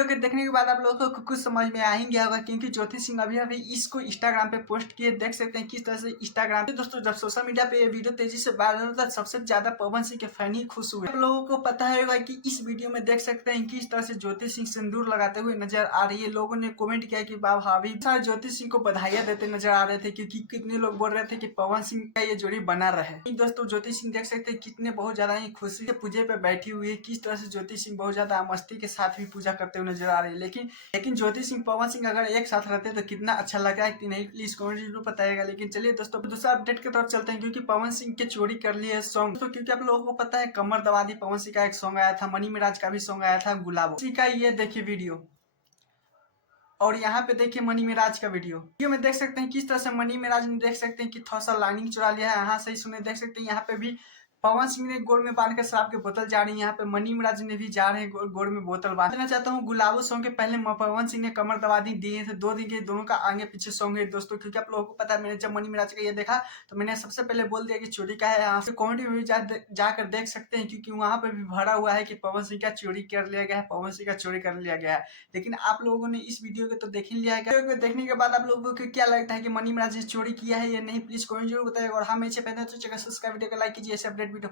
Video के देखने के बाद आप लोगों को कुछ समझ में आ ही गया होगा, क्योंकि ज्योति सिंह अभी अभी इसको इंस्टाग्राम पे पोस्ट किए। देख सकते हैं किस तरह से इंस्टाग्राम पे दोस्तों जब सोशल मीडिया पे ये वीडियो तेजी से वायरल होता है, सबसे ज्यादा पवन सिंह के फैन ही खुश हुए। आप लोगों को पता होगा कि इस वीडियो में देख सकते हैं किस तरह से ज्योति सिंह सिंदूर लगाते हुए नजर आ रही है। लोगों ने कमेंट किया कि वाह भाभी, सारे ज्योति सिंह को बधाइयां देते नजर आ रहे थे, क्योंकि कितने लोग बोल रहे थे कि पवन सिंह का ये जोड़ी बना रहे। दोस्तों ज्योति सिंह देख सकते हैं कितने बहुत ज्यादा ही खुशी के पूजे पे बैठी हुई है। किस तरह से ज्योति सिंह बहुत ज्यादा मस्ती के साथ भी पूजा करते हुए नजर आ रही है। लेकिन ज्योति सिंह पवन सिंह अगर एक साथ रहते तो कितना अच्छा लगा है कि नहीं, प्लीज कमेंट जरूर बताइएगा। लेकिन चलिए दोस्तों दूसरा अपडेट की तरफ चलते हैं, क्योंकि पवन सिंह के चोरी कर लिए सॉन्ग। तो क्योंकि आप लोगों को पता है कमर दबा दी पवन सिंह का एक सॉन्ग आया था, मनी मिराज का भी सॉन्ग आया था गुलाबो। इसी का ये देखिए वीडियो, और यहाँ पे देखिए मनी मिराज का वीडियो में देख सकते हैं किस तरह से मनी मिराज ने देख सकते हैं कि थोड़ा सा लाइनिंग चुरा लिया है। यहाँ से ही सुने देख सकते हैं यहाँ पे भी पवन सिंह ने गोड़ में बांध कर शराब की बोतल जा रही है। यहाँ पे मनी मिराज ने भी जा रहे हैं गोड़ में बोतल बांधना चाहता हूँ। गुलाबो सॉन्ग के पहले पवन सिंह ने कमर दबा दी दिए थे 2 दिन के, दोनों का आगे पीछे सॉन्ग है दोस्तों। क्योंकि आप लोगों को पता है, मैंने जब मनी मिराज का ये देखा तो मैंने सबसे पहले बोल दिया कि चोरी का है। यहाँ से कॉमेडी में भी जाकर देख सकते हैं, क्योंकि वहां पे भी भरा हुआ है कि पवन सिंह का चोरी कर लिया गया है, पवन सिंह का चोरी कर लिया गया है। लेकिन आप लोगों ने इस वीडियो को तो देख ही लिया है। वीडियो को देखने के बाद आप लोगों को क्या लगता है कि मनी मिराज ने चोरी किया है या नहीं, प्लीज कमेंट जरूर बताइए। और हाँ, मेरे से पहले तो सब्सक्राइब वीडियो को लाइक कीजिए ऐसे अपडेट वीडियो